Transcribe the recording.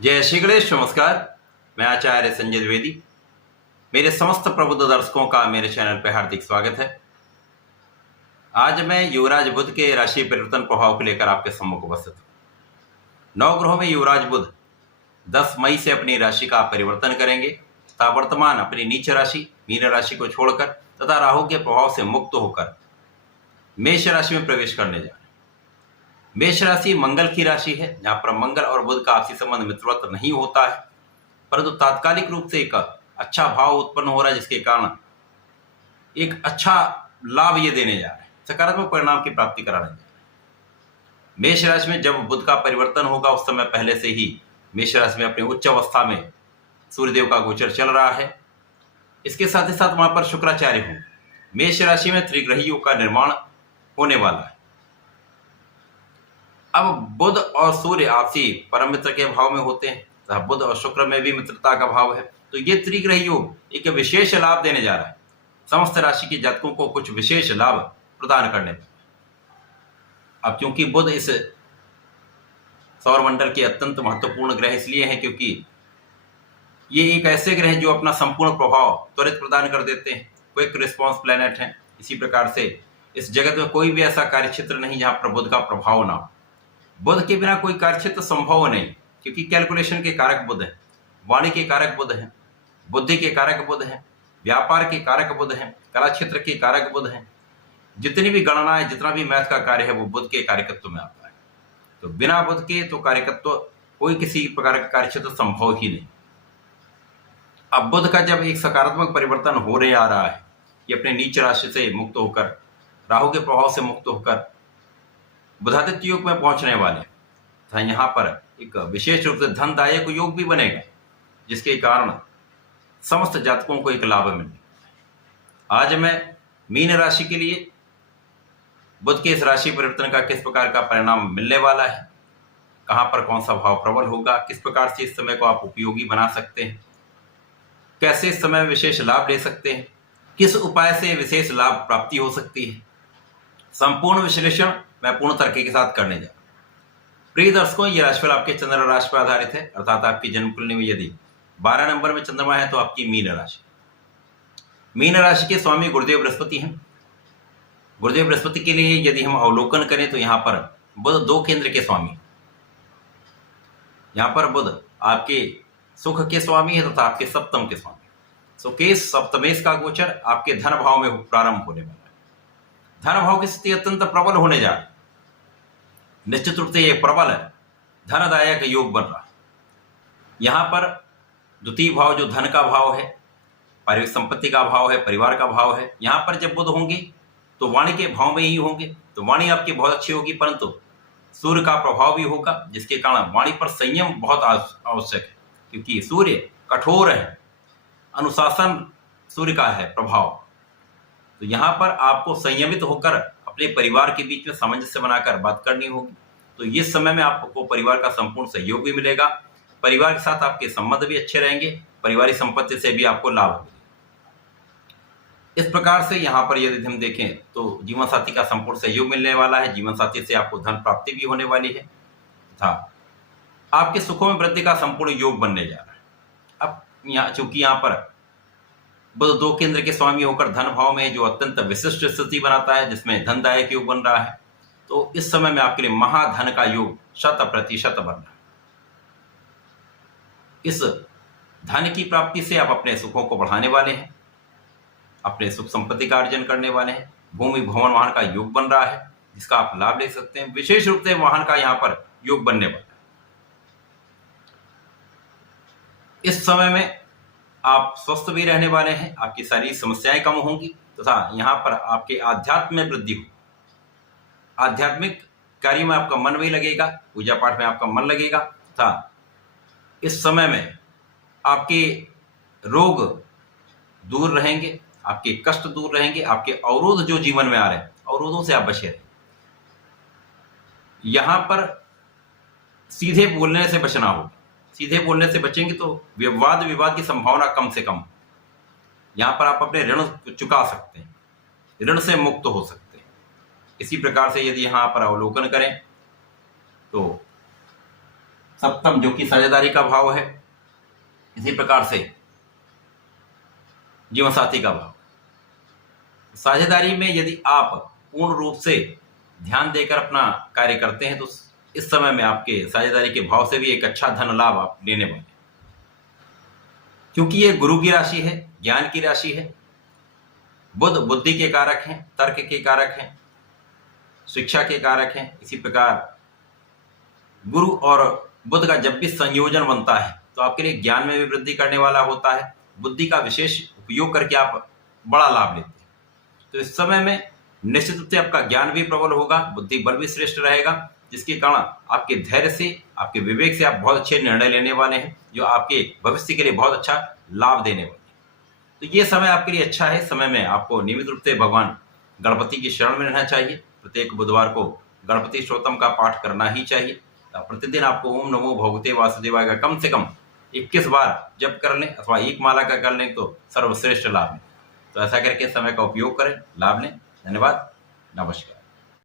जय श्री गणेश। नमस्कार। मैं आचार्य संजय द्विवेदी। मेरे समस्त प्रबुद्ध दर्शकों का मेरे चैनल पर हार्दिक स्वागत है। आज मैं युवराज बुध के राशि परिवर्तन प्रभाव को लेकर आपके सम्मुख उपस्थित हूँ। नवग्रहों में युवराज बुध 10 मई से अपनी राशि का परिवर्तन करेंगे तथा वर्तमान अपनी नीच राशि मीन राशि को छोड़कर तथा राहु के प्रभाव से मुक्त होकर मेष राशि में प्रवेश करने जा रहे हैं। मेष राशि मंगल की राशि है, जहां पर मंगल और बुध का आपसी संबंध मित्रवत नहीं होता है, परंतु तात्कालिक रूप से एक अच्छा भाव उत्पन्न हो रहा है, जिसके कारण एक अच्छा लाभ ये देने जा रहे हैं, सकारात्मक परिणाम की प्राप्ति कराने जा रहे हैं। मेष राशि में जब बुध का परिवर्तन होगा उस समय पहले से ही मेष राशि में अपनी उच्च अवस्था में सूर्यदेव का गोचर चल रहा है। इसके साथ ही साथ वहां पर शुक्राचार्य होंगे। मेष राशि में त्रिग्रहियों का निर्माण होने वाला है। अब बुध और सूर्य आपसी परम मित्र के भाव में होते हैं तथा बुध और शुक्र में भी मित्रता का भाव है, तो ये त्रिग्रह योग एक विशेष लाभ देने जा रहा है। समस्त राशि के जातकों को कुछ विशेष लाभ प्रदान करने पर। अब क्योंकि बुध इस सौरमंडल के अत्यंत महत्वपूर्ण ग्रह इसलिए हैं क्योंकि ये एक ऐसे ग्रह जो अपना संपूर्ण प्रभाव त्वरित प्रदान कर देते हैं, क्विक रिस्पॉन्स प्लैनेट हैं। इसी प्रकार से इस जगत में कोई भी ऐसा कार्यक्षेत्र नहीं जहां पर बुध का प्रभाव ना हो। बुध के बिना कोई कार्यक्षेत्र संभव नहीं, क्योंकि कैलकुलेशन के कारक बुध है, वाणी के कारक बुध है, बुद्धि के कारक बुध है, व्यापार के कारक बुध है, कला क्षेत्र के कारक बुध है। जितनी भी गणनाएं, जितना भी मैथ का कार्य है वो बुध के कार्यकत्व में आता है। तो बिना बुध के तो कार्यकत्व कोई किसी प्रकार का कार्यक्षेत्र संभव ही नहीं। अब बुध का जब एक सकारात्मक परिवर्तन होने आ रहा है, ये अपने नीच राशि से मुक्त होकर राहु के प्रभाव से मुक्त होकर बुधादित्य योग में पहुंचने वाले तथा यहाँ पर एक विशेष रूप से धनदायक योग भी बनेगा, जिसके कारण समस्त जातकों को एक लाभ मिलेगा। आज मैं मीन राशि के लिए बुध के इस राशि परिवर्तन का किस प्रकार का परिणाम मिलने वाला है, कहां पर कौन सा भाव प्रबल होगा, किस प्रकार से इस समय को आप उपयोगी बना सकते हैं, कैसे इस समय विशेष लाभ ले सकते हैं, किस उपाय से विशेष लाभ प्राप्ति हो सकती है, संपूर्ण विश्लेषण मैं पूर्ण तरीके के साथ करने जा रहा हूं। प्रिय दर्शकों, ये राशिफल आपके चंद्र राशि पर आधारित है, अर्थात आपकी जन्म कुंडली में यदि 12 नंबर में चंद्रमा है तो आपकी मीन राशि। मीन राशि के स्वामी गुरुदेव बृहस्पति हैं। गुरुदेव बृहस्पति के लिए यदि हम अवलोकन करें तो यहाँ पर बुध 2 केंद्र के स्वामी, यहाँ पर बुध आपके सुख के स्वामी है तथा आपके सप्तम के स्वामी। सुकेश सप्तमेश का गोचर आपके धन भाव में प्रारंभ होने वाला है। धन भाव की स्थिति अत्यंत प्रबल होने जा रही है। निश्चित रूप से यह प्रबल है, धनदायक योग बन रहा है। यहां पर द्वितीय भाव जो धन का भाव है, पारिवारिक संपत्ति का भाव है, परिवार का भाव है, यहां पर जब बुध होंगे तो वाणी के भाव में ही होंगे, तो वाणी आपकी बहुत अच्छी होगी, परंतु सूर्य का प्रभाव भी होगा, जिसके कारण वाणी पर संयम बहुत आवश्यक है, क्योंकि सूर्य कठोर है, अनुशासन सूर्य का है प्रभाव। तो यहाँ पर आपको संयमित होकर अपने परिवार के बीच में सामंजस्य बनाकर बात करनी होगी। तो इस समय में आपको परिवार का संपूर्ण सहयोग भी मिलेगा, परिवार के साथ आपके संबंध भी अच्छे रहेंगे, पारिवारिक संपत्ति से भी आपको लाभ मिलेगा। इस प्रकार से यहाँ पर यदि हम देखें तो जीवन साथी का संपूर्ण सहयोग मिलने वाला है। जीवन साथी से आपको धन प्राप्ति भी होने वाली है तथा आपके सुखों में वृद्धि का संपूर्ण योग बनने जा रहा है। अब यहाँ चूंकि यहाँ पर बुध 2 केंद्र के स्वामी होकर धन भाव में जो अत्यंत विशिष्ट स्थिति बनाता है, जिसमें धनदायक योग बन रहा है, तो इस समय में आपके लिए महाधन का योग 100% बन रहा है। इस धन की प्राप्ति से आप अपने सुखों को बढ़ाने वाले हैं, अपने सुख संपत्ति का अर्जन करने वाले हैं। भूमि भवन वाहन का योग बन रहा है, जिसका आप लाभ ले सकते हैं। विशेष रूप से वाहन का यहाँ पर योग बनने वाला है। इस समय में आप स्वस्थ भी रहने वाले हैं, आपकी सारी समस्याएं कम होंगी तथा यहाँ पर आपके आध्यात्म में वृद्धि होगी। आध्यात्मिक कार्य में आपका मन भी लगेगा, पूजा पाठ में आपका मन लगेगा तथा इस समय में आपके रोग दूर रहेंगे, आपके कष्ट दूर रहेंगे, आपके अवरोध जो जीवन में आ रहे हैं अवरोधों से आप बचे रहेंगे। यहाँ पर सीधे बोलने से बचना होगा। सीधे बोलने से बचेंगे तो वाद विवाद की संभावना कम से कम। यहाँ पर आप अपने ऋण चुका सकते हैं, ऋण से मुक्त हो सकते हैं। इसी प्रकार से यदि यहाँ पर अवलोकन करें तो सप्तम जो कि साझेदारी का भाव है, इसी प्रकार से जीवन साथी का भाव। साझेदारी में यदि आप पूर्ण रूप से ध्यान देकर अपना कार्य करते हैं तो इस समय में आपके साझेदारी के भाव से भी एक अच्छा धन लाभ आप लेने वाले हैं, क्योंकि ये गुरु की राशि है, ज्ञान की राशि है। बुध बुद्धि के कारक हैं, तर्क के कारक हैं, शिक्षा के कारक हैं। इसी प्रकार गुरु और बुध का जब भी संयोजन बनता है तो आपके लिए ज्ञान में भी वृद्धि करने वाला होता है। बुद्धि का विशेष उपयोग करके आप बड़ा लाभ लेते हैं। तो इस समय में निश्चित रूप से आपका ज्ञान भी प्रबल होगा, बुद्धि बल भी श्रेष्ठ रहेगा, जिसके कारण आपके धैर्य से, आपके विवेक से आप बहुत अच्छे निर्णय लेने वाले हैं, जो आपके भविष्य के लिए बहुत अच्छा लाभ देने वाले हैं। तो ये समय आपके लिए अच्छा है। समय में आपको नियमित रूप से भगवान गणपति की शरण में रहना चाहिए। प्रत्येक बुधवार को गणपति स्तोत्रम का पाठ करना ही चाहिए। प्रतिदिन आपको ओम नमो भगवते वासुदेवाय का कम से कम 21 बार जप कर लें अथवा एक माला का कर लें तो सर्वश्रेष्ठ लाभ है। तो ऐसा करके समय का उपयोग करें, लाभ लें। धन्यवाद, नमस्कार।